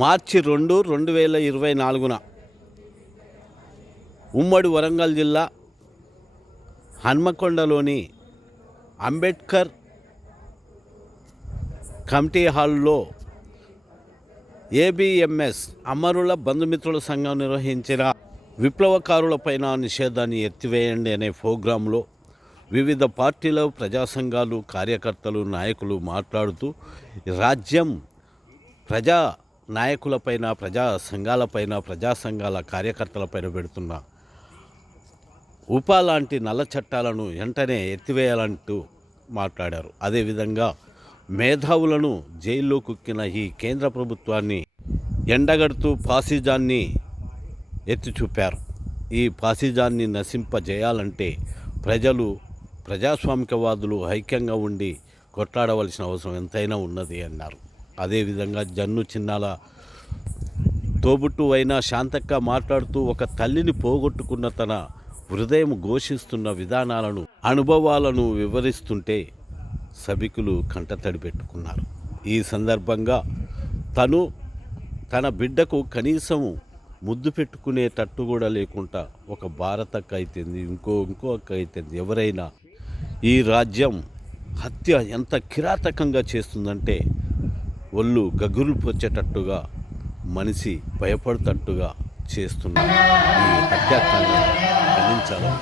మార్చి 2, 2024 ఉమ్మడి వరంగల్ జిల్లా హన్మకొండలోని అంబేద్కర్ కమిటీ హాల్లో ఏబిఎంఎస్ అమరుల బంధుమిత్రుల సంఘం నిర్వహించిన విప్లవకారులపైన నిషేధాన్ని ఎత్తివేయండి అనే ప్రోగ్రాంలో వివిధ పార్టీల ప్రజా సంఘాలు, కార్యకర్తలు, నాయకులు మాట్లాడుతూ రాజ్యం ప్రజా నాయకులపైన, ప్రజా సంఘాలపైన, ప్రజా సంఘాల కార్యకర్తలపైన పెడుతున్న ఉపా లాంటి నల్ల చట్టాలను వెంటనే ఎత్తివేయాలంటూ మాట్లాడారు. అదేవిధంగా మేధావులను జైల్లో కుక్కిన ఈ కేంద్ర ప్రభుత్వాన్ని ఎండగడుతూ ఫాసిజాన్ని ఎత్తి చూపారు. ఈ ఫాసిజాన్ని నశింపజేయాలంటే ప్రజలు, ప్రజాస్వామికవాదులు ఐక్యంగా ఉండి కొట్లాడవలసిన అవసరం ఎంతైనా ఉన్నది అన్నారు. అదేవిధంగా జన్ను చిన్నాల తోబుట్టు అయిన శాంతక్క మాట్లాడుతూ ఒక తల్లిని పోగొట్టుకున్న తన హృదయం ఘోషిస్తున్న విధానాలను, అనుభవాలను వివరిస్తుంటే సభికులు కంటతడి పెట్టుకున్నారు. ఈ సందర్భంగా తన బిడ్డకు కనీసం ముద్దు పెట్టుకునేటట్టు కూడా లేకుండా ఒక భారతక్క అయితేంది, ఇంకో అక్క అయితేంది, ఎవరైనా ఈ రాజ్యం హత్య ఎంత కిరాతకంగా చేస్తుందంటే ఒళ్ళు గగురులు పొచ్చేటట్టుగా, మనిషి భయపడేటట్టుగా చేస్తున్న ఈ హత్యాకాండాన్ని ఖండించాలని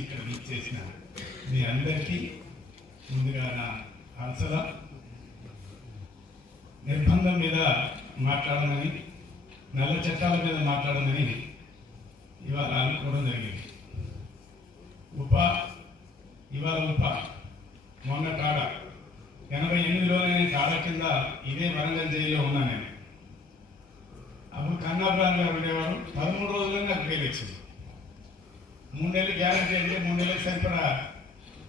ఇక్కడ చేసిన మీ అందరికీ ముందుగా నా అవసరం నిర్బంధం మీద మాట్లాడమని, నల్ల చట్టాల మీద మాట్లాడమని ఇవాళ అనుకోవడం జరిగింది. ఇవాళ మొన్న కాడ 88లోనే నేను కాడ కింద ఇదే వరంగల్ జైల్లో ఉన్నాను. నేను అప్పుడు కన్నాపురాన్ గారు ఉండేవారు. 13 రోజుల్లో నాకు బెయిల్ ఇచ్చింది. 3 నెలలు గ్యారంటీ అంటే 3 నెలలకు సరిపడా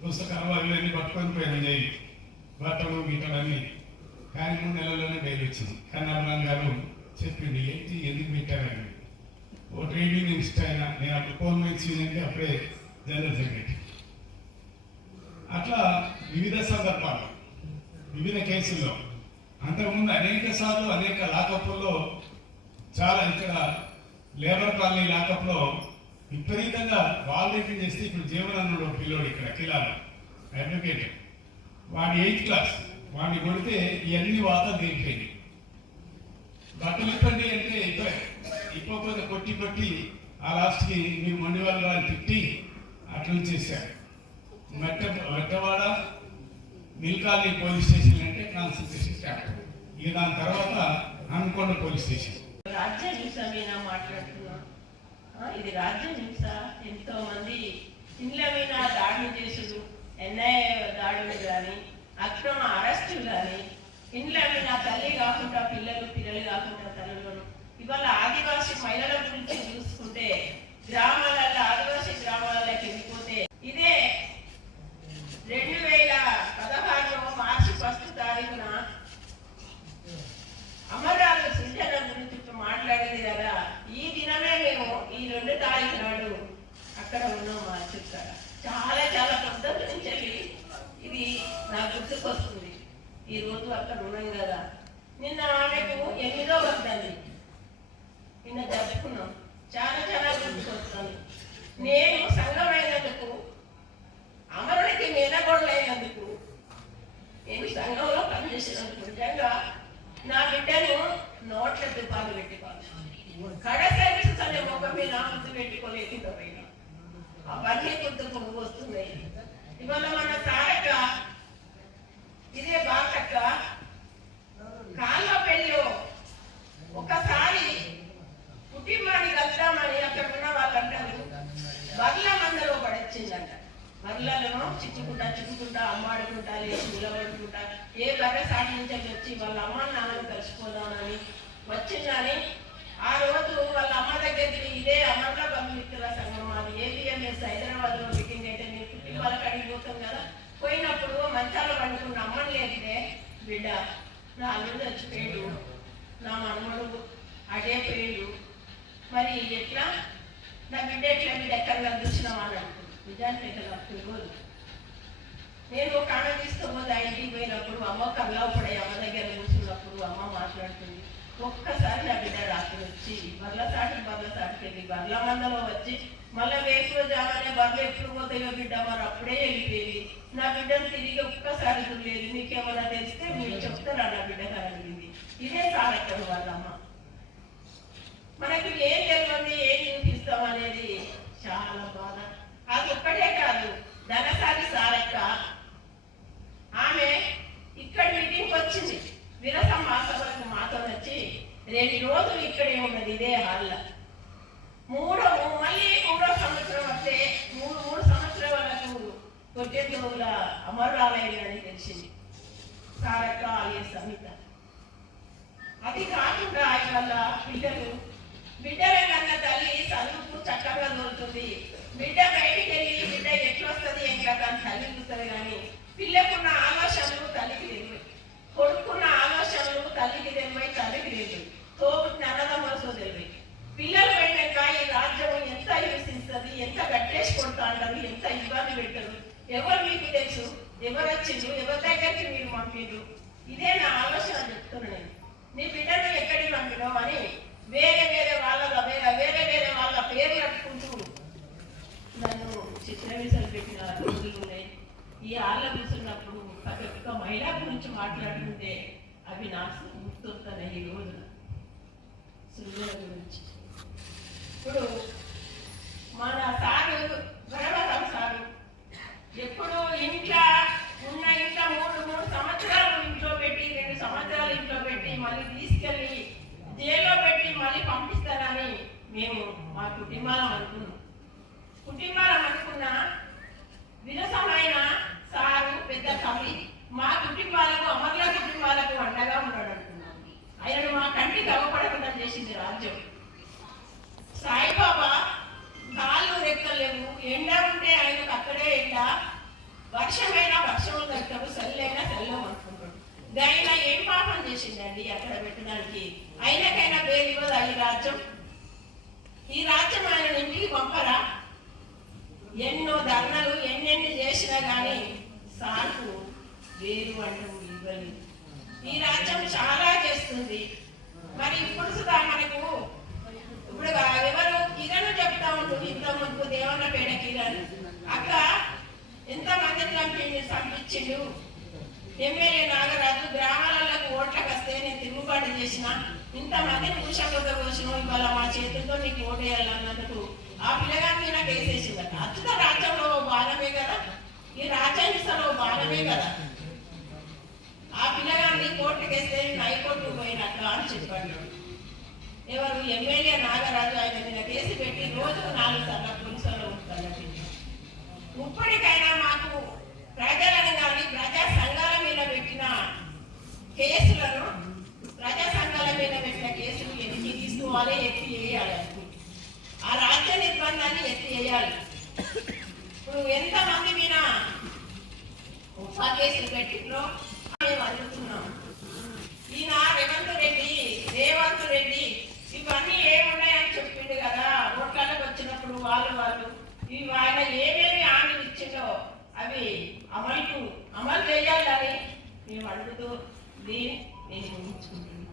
పుస్తకాలు అవి అన్నీ పట్టుకొని పోయాను జైలు, బట్టలు గీటలు అన్నీ. కానీ 3 నెలల్లోనే బెయిల్ వచ్చింది. కన్నాపురాన్ గారు చెప్పింది ఏంటి ఎందుకు పెట్టారని. ఓ ట్రేడ్ యూనియనిస్ట్ అయినా, నేను అప్పుడు కోల్మెన్స్ యూనియన్కి అప్పుడే జనరల్ సెక్రటరీ. అట్లా వివిధ సందర్భాల్లో వివిధ కేసుల్లో అంతకుముందు అనేక సార్లు అనేక లాకప్లో చాలా ఇక్కడ లేబర్ కాలనీ లాకప్లో విపరీతంగా వాలంటీర్ చేస్తే ఇప్పుడు జీవనాన్ని ఒక పిల్లోడు ఇక్కడ కిలాలో అడ్వకేట్, వాడి 8th క్లాస్, వాడిని కొడితే ఇవన్నీ వార్తలు తీరిపోయింది. బట్టలు ఇప్పండి అంటే ఇప్పకపోతే కొట్టి ఆ లాస్ట్కి మీరు మొండి వాళ్ళు తిట్టి అట్లా చేశారు. మెట్టవాడ మిల్కాలనీ పోలీస్ స్టేషన్ అంటే కాన్సన్ట్రేషన్ క్యాంప్. ఇక దాని తర్వాత హన్మకొండ పోలీస్ స్టేషన్. రాజ్య హింస మీద మాట్లాడుతున్నాం. ఇది రాజ్య హింస. ఎంతో మంది ఇండ్ల మీద దాడులు చేసుడు, ఎన్ఐఏ దాడులు కానీ, అక్రమ అరెస్టులు కానీ, ఇండ్ల మీద తల్లి కాకుండా పిల్లలు కాకుండా తల్లులను. ఇవాళ ఆదివాసీ మహిళల గురించి చూసుకుంటే గ్రామాలలో ఆదివాసీ గ్రామాలలోకి వెళ్ళిపోతే ఇదే 2016 మార్చి 1వ తారీఖున అమరావతి సృజన గురించి మాట్లాడేది కదా. ఈ దినమే మేము ఈ 2 తారీఖు నాడు అక్కడ ఉన్నాం. మా చుట్టాల చాలా పద్ధతి నుంచి ఇది నాకు గుర్తుకొస్తుంది. ఈ రోజు అక్కడ ఉన్నాం కదా. నిన్న ఆమెకు 8వ వర్ధంతి నిన్న జరుపుకున్నాం. చాలా గుర్తుకొస్తుంది. నేను సంఘమైనందుకు, అమరుడికి నిలబడలేనందుకు, నేను సంఘంలో పనిచేసినందుకు నిజంగా నా బిడ్డను నోట్ల దుపాలు పెట్టుకోవాలి. కడసర్వీసెస్ అనే ముఖం మీద ముద్దు పెట్టుకోలేకపోయినా అవన్నీ గుర్తుకు వస్తున్నాయి. ఇవాళ మన తారక ఇదే బాకక్క కాళ్ళపల్లిలో ఒకసారి కుటుంబాన్ని కలుద్దామని అక్కడ ఉన్న వాళ్ళంటారు బర్ల మందలో పడొచ్చిందంట. బర్లలో చిక్కుకుంటా అమ్మాడుకుంటా లేచి నిలబడుకుంటా ఏ బర్రె సాటి నుంచి వచ్చి వాళ్ళ అమ్మ నాన్నను కలిసిపోదామని వచ్చిందని ఆ రోజు వాళ్ళ అమ్మ దగ్గరికి ఇదే అమర్ల బంధుమిత్రుల సంఘం అది ABMS హైదరాబాద్ లో మీటింగ్ అయితే నేను కుటుంబాలకు అడిగిపోతాం కదా. పోయినప్పుడు మంచాల పండుకున్న అమ్మని లేదే బిడ్డ నా అల్లుడు చచ్చిపోయాడు, నా మనమడు అడే పోయాడు, మరి ఎట్లా నా బిడ్డ ఎట్లా బిడ్డ ఎక్కడ చూసినామా అని అనుకుంది. నిజానికి రోజు నేను ఒక ఆమె తీసుకుపోతే ఇంటికి పోయినప్పుడు అమ్మ కల్లాపడే అమ్మ దగ్గర కూర్చున్నప్పుడు అమ్మ మాట్లాడుతుంది. ఒక్కసారి నా బిడ్డ రాత్రి వచ్చి బర్ల సాటికి వెళ్ళి బర్ల మందలో వచ్చి మళ్ళీ వేపులో జాగానే బర్రెలు ఎప్పుడు పోతాయో బిడ్డ మరి అప్పుడే వెళ్ళిపోయింది. నా బిడ్డను తిరిగి ఒక్కసారి చూడలేదు, మీకేమన్నా తెలిస్తే మీరు చెప్తారా నా బిడ్డ కలిగింది. ఇదే సారక్కడు వాళ్ళమ్మ. మనకి ఏం తెలియదు, ఏం చూపిస్తాం అనేది చాలా బాధ. అది ఒక్కటే కాదు, ధనసారి సారక్క ఆమె ఇక్కడ మీటింగ్కి వచ్చింది. విరసం మాసభకు మాతో వచ్చి 2 రోజులు ఇక్కడే ఉన్నది ఇదే హాల్లో. మళ్ళీ 3వ సంవత్సరం వస్తే 3 సంవత్సరాల వరకు కొట్టేటోళ్ళ అమరురాలయ్య అని తెలిసింది సారక్క ఆలయ సమిత. అది కాకుండా వాళ్ళ బిడ్డల కన్నా తల్లి చదువుకు చక్కగా దొరుకుతుంది. బిడ్డ బయటికి వెళ్ళి బిడ్డ ఎట్లొస్తుంది ఏం కదా అని తల్లి చూస్తుంది. కానీ పిల్లకున్న ఆలోచనలు తల్లికి తెలియదు, కొడుకున్న ఆలోచనలు తల్లికి తెలియదు, తల్లికి తెలియదు, తోబుట్టిన అన్నదమ్మలతో తెలియదు. పిల్లలు వెళ్ళాక ఈ రాజ్యం ఎంత హింసిస్తుంది, ఎంత కట్టేసి కొడుతూ అంటారు, ఎంత ఇబ్బంది పెట్టరు. ఎవరు మీకు తెలుసు, ఎవరు వచ్చిండ్రు, ఎవరి దగ్గరికి మీరు పంపిండ్రు. ఇదే నా ఆలోచన చెప్తున్నాను. నేను నీ బిడ్డను ఎక్కడికి పంపినావు అని వేరే వాళ్ళ పేరు కట్టుకుంటూ నన్ను చిత్రహింసలు పెట్టిన రోజులు ఉన్నాయి. ఈ ఆళ్ళ కూర్చున్నప్పుడు ప్రతి ఒక్క మహిళ గురించి మాట్లాడుతుంటే అవి నాకు గుర్తొస్తున్నాయి. ఈ రోజున సుందర గురించి ఇప్పుడు మన సారు గణవరం సార్ కుటుంబాలం అనుకున్నాం. కుటుంబాలం అనుకున్న విరసమైన సారు పెద్ద కవి మా కుటుంబాలకు అమరుల కుటుంబాలకు అండగా ఉన్నాడు అనుకున్నాం. ఆయనను మా కంటికి అవ్వపడకుండా చేసింది రాజ్యం. సాయిబాబా కాళ్ళు రెక్కలేవు, ఎండ ఉంటే ఆయనకు అక్కడే ఎండ, వర్షమైనా వర్షం దక్కడు, చల్లైనా చల్లం అనుకుంటాడు. ఆయన ఏం పాపం చేసిందండి అక్కడ పెట్టడానికి? ఆయనకైనా బేలు ఇవ్వదా ఈ రాజ్యం? ఈ రాజ్యం ఆయన ఇంటికి పంపరా? ఎన్నో ధర్నాలు ఎన్నెన్ని చేసినా కానీ సార్కు వేరు అంటూ ఇవ్వలేదు. ఈ రాజ్యం చాలా చేస్తుంది. మరి ఇప్పుడు సుధా మనకు ఇప్పుడు ఎవరు కిరణ్ చెప్తా ఉంటుంది, ఇంత ముందు దేవన్నపేట కిరణ్ అక్క ఎంతమందిని పంపించిండు. ఎమ్మెల్యే నాగరాజు గ్రామాలకు ఓట్లకు వస్తే నేను తిరుగుబాటు చేసిన, ఇంతమందిని కూర్చోకొద్ద కోసం ఇవాళ మా చేతులతో నీకు ఓటు వేయాలన్నందుకు ఆ పిల్లగాని మీద కేసేసిందట. అచ్చుత రాజ్యంలో భాగమే కదా, ఈ రాజ్యాధిస్థలో భాగమే కదా. ఆ పిల్లగాన్ని కోర్టుకు వేస్తే హైకోర్టు పోయినట్టు అని చెప్పాడు. ఎవరు? ఎమ్మెల్యే నాగరాజు. ఆయన మీద కేసు పెట్టి రోజు 4 సార్లు పోలీసులో ఉంటాడు. ఇప్పటికైనా మాకు ప్రజలను కానీ ప్రజా సంఘాల మీద పెట్టిన కేసులను, ప్రజా సంఘాల మీద పెట్టిన కేసులు ఎత్తి తీసుకోవాలి, ఎత్తి వేయాలి. ఆ రాజ్య నిర్బంధాన్ని ఎత్తి వేయాలి. ఇప్పుడు ఎంతమంది మీద ఉపా కేసులు పెట్టిందో మేము అడుగుతున్నాం. ఈయన రేవంత్ రెడ్డి ఇవన్నీ ఏమున్నాయని చెప్పిండు కదా, ఓట్లకు వచ్చినప్పుడు వాళ్ళు ఇవి ఆయన ఏమేమి హామీలు ఇచ్చిండో అవి అమలు చేయాలని మేము అడుగుతూ దీన్ని నేను ఊహించుకుంటున్నాను.